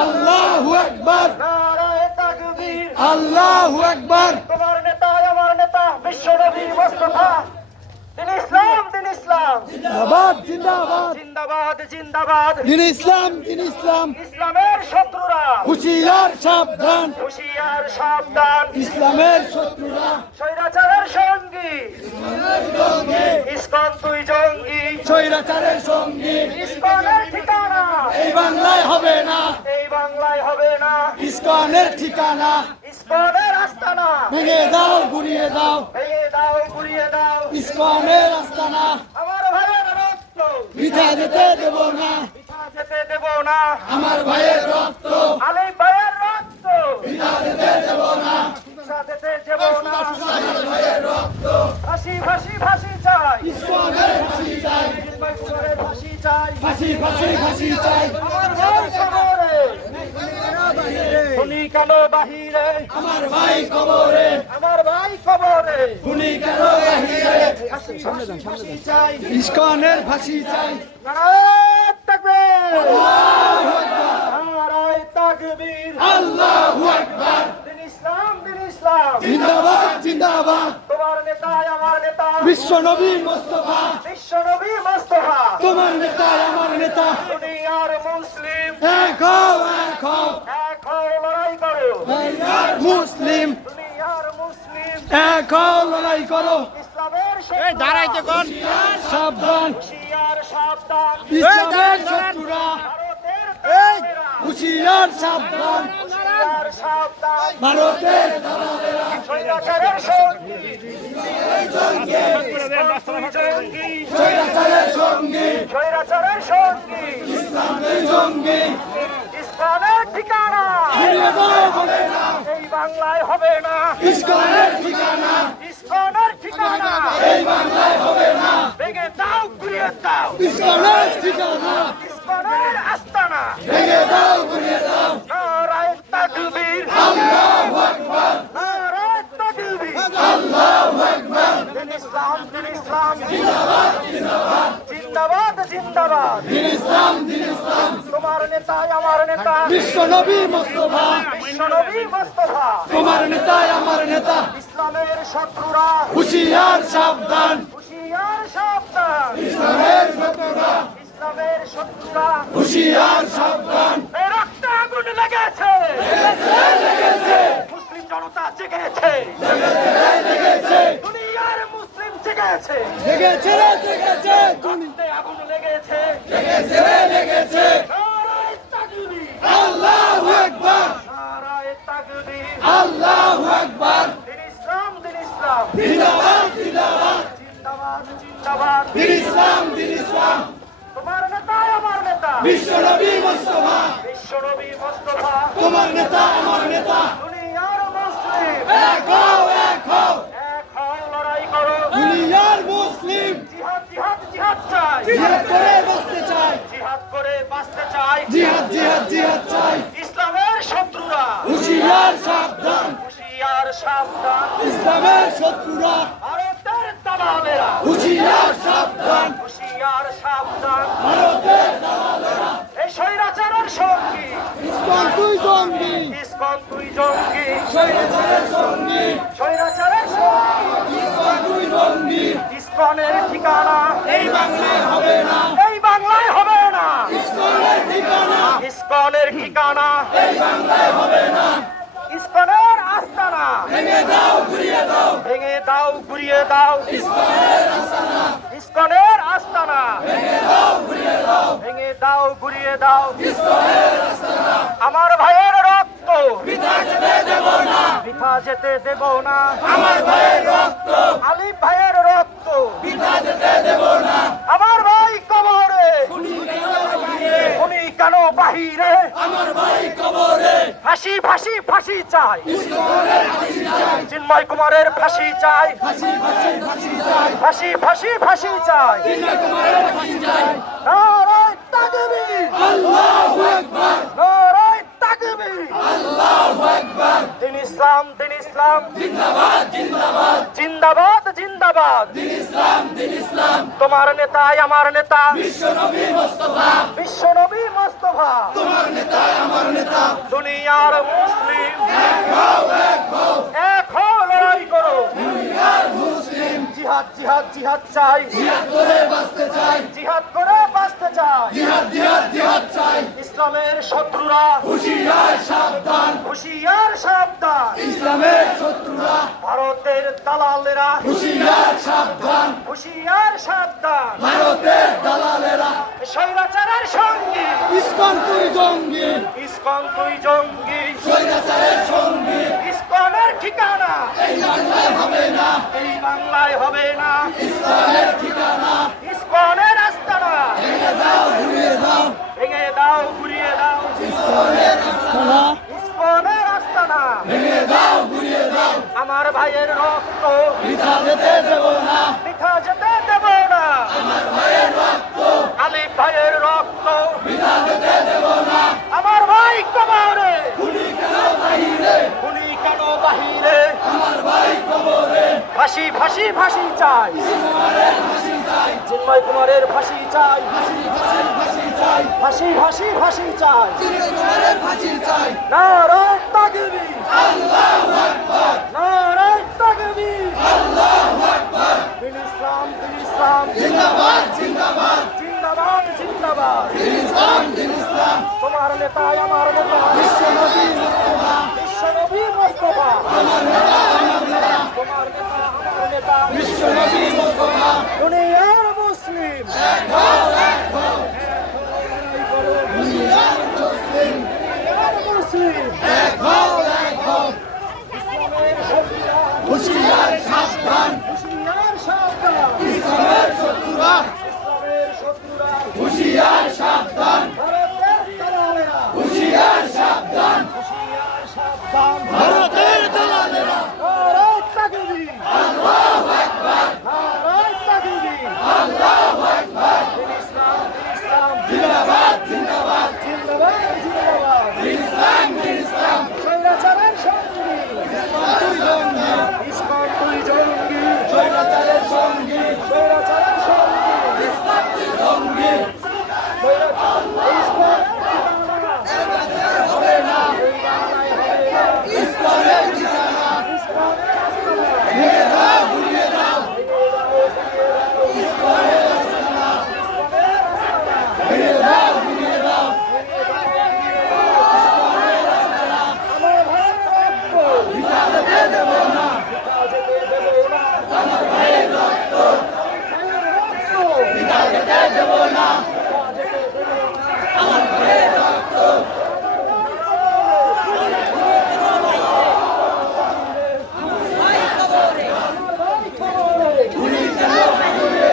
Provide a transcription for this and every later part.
আল্লাহু আকবার, আল্লাহু আকবার। তোমার নেতা আমার নেতা বিশ্বনবী মুস্তাফা। দিন ইসলাম, দিন ইসলাম, জিন্দাবাদ জিন্দাবাদ, জিন্দাবাদ জিন্দাবাদ। দিন ইসলাম, দিন ইসলাম। ইসলামের শত্রুরা হুঁশিয়ার সাবধান, হুঁশিয়ার সাবধান। ইসলামের শত্রুরা স্বৈরাচারের সঙ্গী ইসকন তুই জঙ্গি। স্বৈরাচারের সঙ্গী ইসকনের ঠিকানা এই বাংলায় হবে না, এই বাংলায় হবে না। ইসকনের ঠিকানা ইসকনের আস্তানা ভেঙে দাও, গুড়িয়ে দাও, ভেঙে দাও, গুড়িয়ে দাও। ইসকনের আস্তানা আমার ভাইয়ের রক্ত বৃথা যেতে দেব না, বৃথা যেতে দেব না। আমার ভাইয়ের রক্ত আলী ভাইয়ের রক্ত বৃথা যেতে দেব না, বৃথা যেতে দেব না। আমার ভাইয়ের রক্ত। ফাঁসি ফাঁসি ফাঁসি চাই, ইসকনের ফাঁসি চাই, ইসকনের ফাঁসি চাই। ফাঁসি ফাঁসি ফাঁসি চাই, আমার ভাই কবরে খুনি কেন বাহিরে, আমার ভাই কবরে, আমার ভাই কবরে খুনি কেন বাহিরে, ফাঁসি ফাঁসি ফাঁসি চাই। ইসকনের ফাঁসি চাই। নারায়ে তাকবীর, নারায়ে তাকবীর। আল্লাহু আকবার, দিন ইসলাম, দিন ইসলাম। জিন্দাবাদ জিন্দাবাদ। তোমার নেতা আমার নেতা বিশ্বনবী মুস্তাফা, বিশ্বনবী মুস্তাফা। তোমার নেতা আমার নেতা। দুনিয়ার মুসলিম এক হও, এক হও, এক হও, লড়াই করো। দুনিয়ার মুসলিম দুনিয়ার মুসলিম এক হও, লড়াই করো। ইসলামের শত্রুরা সাবধান, হুঁশিয়ার সাবধান। ইসলামের শত্রুরা ভারতের দালালেরা হুঁশিয়ার সাবধান, হুঁশিয়ার সাবধান। ভারতের দালালেরা স্বৈরাচারের সঙ্গী জঙ্গি, স্বৈরাচারের সঙ্গী, স্বৈরাচারের সঙ্গী। ইসলামের সঙ্গী ইসলামের ঠিকানা ফিরিয়ে দাও বলে না, এই বাংলায় হবে না, ইসকনের ঠিকানা ইসকনের ঠিকানা এই বাংলায় হবে না, ভেঙে দাও, ঘুরিয়ে দাও। ইসকনের ঠিকানা ইসকনের আস্তানা ভেঙে দাও, গুড়িয়ে দাও। নারায়ে তাকবীর, আল্লাহু আকবার, নারায়ে তাকবীর। আল্লাহু আকবার। দিন ইসলাম, দিন ইসলাম, জিন্দাবাদ জিন্দাবাদ, জিন্দাবাদ জিন্দাবাদ। দিন ইসলাম, দিন ইসলাম। তোমার নেতা আমার নেতা বিশ্বনবী মুস্তাফা, বিশ্বনবী মুস্তাফা। তোমার নেতা আমার নেতা। ইসলামের শত্রুরা হুঁশিয়ার সাবধান, হুঁশিয়ার সাবধান। ইসলামের শত্রুরা ইসলামের শত্রুরা হুঁশিয়ার সাবধান। এই রক্তে আগুন লেগেছে, লেগেছে মুসলিম জনতা জেগেছে, লেগেছে দুনিয়ার মুসলিম জেগেছে। লেগেছে রে, লেগেছে রক্তে আগুন লেগেছে। লেগেছে রে, লেগেছে। নারায়ে তাকবীর, আল্লাহু আকবার, নারায়ে তাকবীর। আল্লাহু আকবার। দিন ইসলাম, দিন ইসলাম, জিন্দাবাদ জিন্দাবাদ, জিন্দাবাদ জিন্দাবাদ। দিন ইসলাম, দিন ইসলাম। তোমার নেতা আমার নেতা বিশ্বনবী মুস্তাফা, বিশ্বনবী মুস্তাফা। তোমার নেতা আমার নেতা। দুনিয়ার মুসলিম এক হও, এক হও, এক হও, লড়াই করো। দুনিয়ার মুসলিম জিহাদ জিহাদ জিহাদ চাই, জিহাদ করে বাঁচতে চাই, জিহাদ করে বাঁচতে চাই। জিহাদ জিহাদ জিহাদ চাই। ইসলামের শত্রুরা হুঁশিয়ার সাবধান, হুঁশিয়ার সাবধান। ইসলামের শত্রুরা ভারতের দালালেরা হুঁশিয়ার সাবধান, হুঁশিয়ার সাবধান। ভারতের দালালেরা এই স্বৈরাচারের সঙ্গী ইসকন তুই জঙ্গি, ইসকন তুই জঙ্গি, স্বৈরাচারের সঙ্গী, স্বৈরাচারের সঙ্গী। ইসকন তুই জঙ্গি। ইসকনের ঠিকানা এই বাংলায় হবে না, এই বাংলায় হবে না, ইসকনের ঠিকানা ইসকনের ঠিকানা এই বাংলায় হবে না। ইসকনের আস্তানা ভেঙে দাও, ঘুরিয়ে দাও, ভেঙে দাও, ঘুরিয়ে দাও। ইসকনের আস্তানা ইসকনের আস্তানা ভেঙে দাও, ঘুরিয়ে দাও, ভেঙে দাও, ঘুরিয়ে দাও। ইসকনের আস্তানা আমার ভাইয়ের রক্ত বৃথা যেতে দেব না, বৃথা যেতে দেব না। আমার ভাইয়ের রক্ত আলী ভাইয়ের রক্ত বৃথা যেতে দেব না। আমার ভাই কবরে খুনি কেন বাহিরে, খুনি কেন বাহিরে, আমার ভাই কবরে, ফাঁসি ফাঁসি ফাঁসি চাই, ইসকনের ফাঁসি চাই, চিন্ময় কুমারের ফাঁসি চাই, ফাঁসি ফাঁসি ফাঁসি চাই, ফাঁসি ফাঁসি ফাঁসি চাই। চিন্ময় কুমারের ফাঁসি চাই। নারায়ে তাকবীর, আল্লাহু আকবার, নারায়ে তাকবীর। আল্লাহু আকবার। দিন ইসলাম, দিন ইসলাম, জিন্দাবাদ জিন্দাবাদ, জিন্দাবাদ জিন্দাবাদ। দিন ইসলাম, দিন ইসলাম। তোমার নেতাই আমার নেতা বিশ্বনবী মুস্তাফা বিশ্বনবী মোস্তফা তোমার নেতা আমার নেতা দুনিয়ার মুসলিম এক হও এক হও লড়াই করো দুনিয়ার মুসলিম জিহাদ জিহাদ জিহাদ চাই জিহাদ করে বাঁচতে চাই জিহাদ করে বাঁচতে চাই জিহাদ জিহাদ জিহাদ চাই ইসলামের শত্রুরা হুঁশিয়ার সাবধান হুঁশিয়ার সাবধান ইসলামের শত্রুরা ভারতের দালালেরা হুঁশিয়ার সাবধান হুঁশিয়ার সাবধান ভারতের দালালেরা স্বৈরাচারের সঙ্গী ইসকন তুই জঙ্গি ইসকন তুই জঙ্গি স্বৈরাচারের সঙ্গী ইসকনের ঠিকানা এই বাংলায় হবে না এই বাংলায় হবে না ইসলামের ঠিকানা ইসকনের আস্তানা ভেঙে দাও ঘুরিয়ে দাও ভেঙে দাও ঘুরিয়ে দাও ইসলামের আস্তানা ইসকনের আস্তানা ভেঙে দাও ঘুরিয়ে দাও আমার ভাইয়ের রক্ত বৃথা যেতে দেব না বৃথা যেতে দেব না আমার ভাইয়ের রক্ত আলিফ ভাইয়ের রক্ত বৃথা যেতে দেব না আমার ভাই কবরে খুনি কেন বাহিরে খুনি কেন বাহিরে আমার ভাই কবরে ফাঁসি ফাঁসি ফাঁসি চাই কুমারের ফাঁসি চাই চিন্ময় কুমারের ফাঁসি চাই ফাঁসি ফাঁসি ফাঁসি চাই ফাঁসি ফাঁসি ফাঁসি চাই চিন্ময় কুমারের ফাঁসি চাই নারায় তাকবীর আল্লাহু আকবার নারায় তাকবীর আল্লাহু আকবার দিন ইসলাম দিন ইসলাম জিন্দাবাদ জিন্দাবাদ জিন্দাবাদ জিন্দাবাদ দিন ইসলাম দিন ইসলাম তোমার নেতাই আমার নেতা বিশ্বনবী মুস্তাফা বিশ্বনবী মোস্তফা আমার নেতা আমার নেতা তোমার নেতা আমার নেতা বিশ্বনবী মুস্তাফা দুনিয়ার মুসলিম এক হও দুনিয়ার মুসলিম দুনিয়ার মুসলিম এক হও ইসলামের শত্রুরা হুঁশিয়ার সাবধান হুঁশিয়ার সাবধান ইসলামের শত্রুরা ইসলামের শত্রুরা হুঁশিয়ার সাবধান ভারতের দালালেরা হুঁশিয়ার সাবধান হুঁশিয়ার সাবধান ভারতের দালালেরা নারায় তাকবীর আল্লাহু আকবার নারায় তাকবীর আল্লাহু আকবার দিন ইসলাম দিন ইসলাম জিন্দাবাদ জিন্দাবাদ জিন্দাবাদ জিন্দাবাদ দিন ইসলাম দিন ইসলাম স্বৈরাচারের সঙ্গী তুই জঙ্গি ইসকন তুই জঙ্গি স্বৈরাচারের সঙ্গী স্বৈরাচারের সঙ্গী ইসলাম তুই জঙ্গি স্বৈরাচার ইসকন হবে না এই বাংলায় হবে না ইসলামের ঠিকানা ইসকনের আস্তানা ভেঙে দাও ঘুরিয়ে দাও ইসলামের আস্তানা ভেঙে দাও ঘুরিয়ে দাও আমার ভাইয়ের রক্ত বৃথা যেতে দেব না বৃথা যেতে দেব না আমার ভাইয়ের রক্ত ভাইয়ের রক্ত বৃথা যেতে দেব না বৃথা যেতে দেব না আমার ভাইয়ের রক্ত খুনি কেন বাহিরে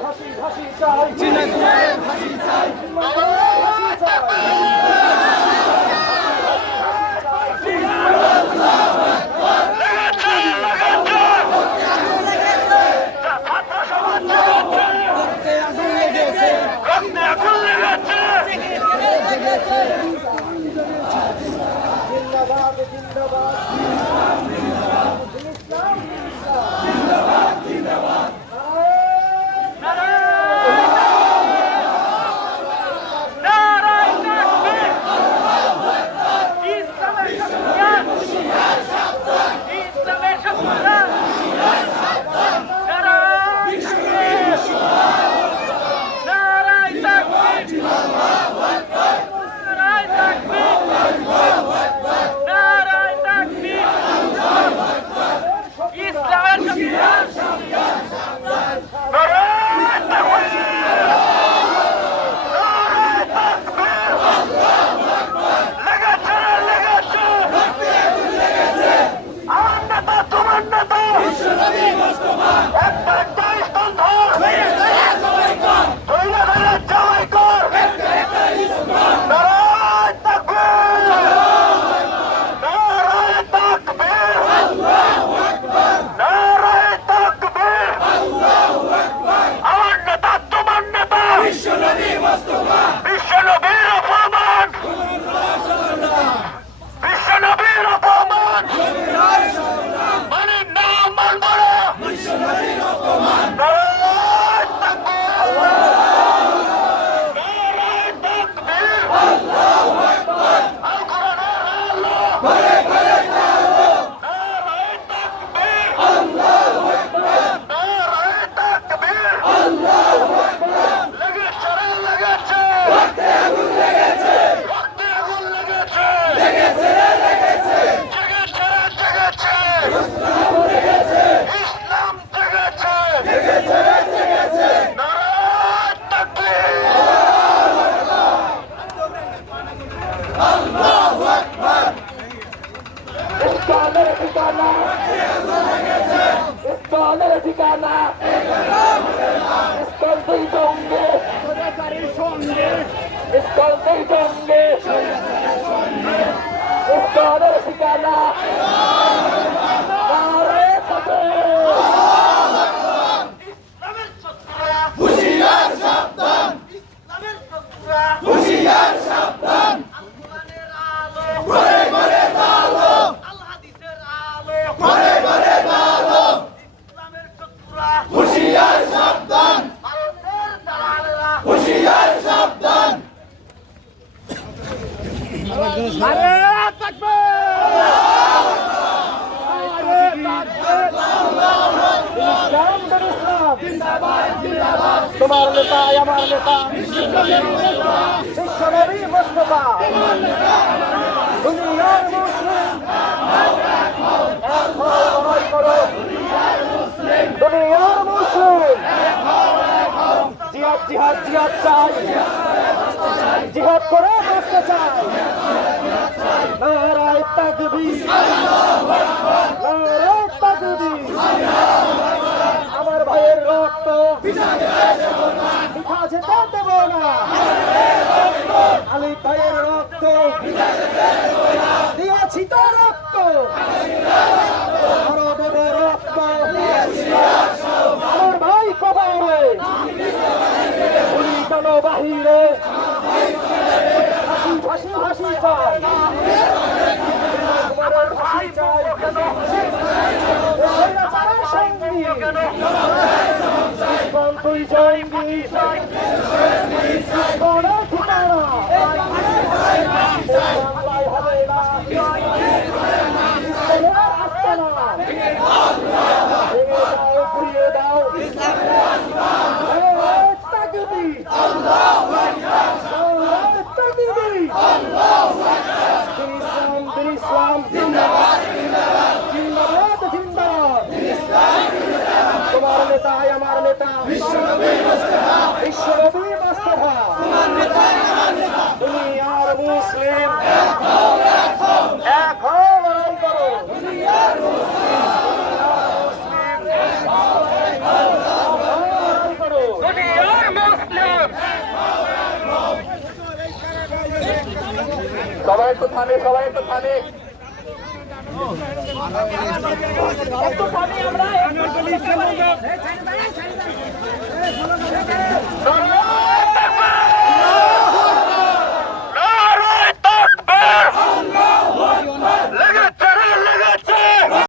ফাঁসি ফাঁসি চাই চিনে তোমার ফাঁসি চাই ফাঁসি চাই করতে আগুন লেগেছে তোমার নেতা আমার নেতা বিশ্বনবী মুস্তাফা দুনিয়ার মুসলিম এক হও লড়াই করো দুনিয়ার মুসলিম জিহাদ জিহাদ জিহাদ চাই জিহাদ করে বাঁচতে চাই নারায়ে তাকবীর নারায়ে তাকবীর আমার ভাইয়ের রক্ত বৃথা যেতে দেব না আলী ভাইয়ের রক্ত দিয়েছি তো রক্ত আরো দেব রক্ত আমার ভাই কবরে গুলি কেন বাহিরে হাসি হাসি চাই তোমার ভাই চাই সঙ্গী তুই জঙ্গি কোনো ঠিকানা বাংলায় হবে না আসতে না ভেঙে দাও ঘুরিয়ে দাও তাকবীর তাকবীর দিন ইসলাম জিন্দাবাদ জিন্দাবাদ তোমার নেতা আমার নেতা বিশ্বনবী মুস্তাফা দুনিয়ার মুসলিম এক হও লড়াই করো দুনিয়ার মুসলিম লড়াই করো দুনিয়ার মুসলিম সবাই একটু থামে একটু থামে আমরা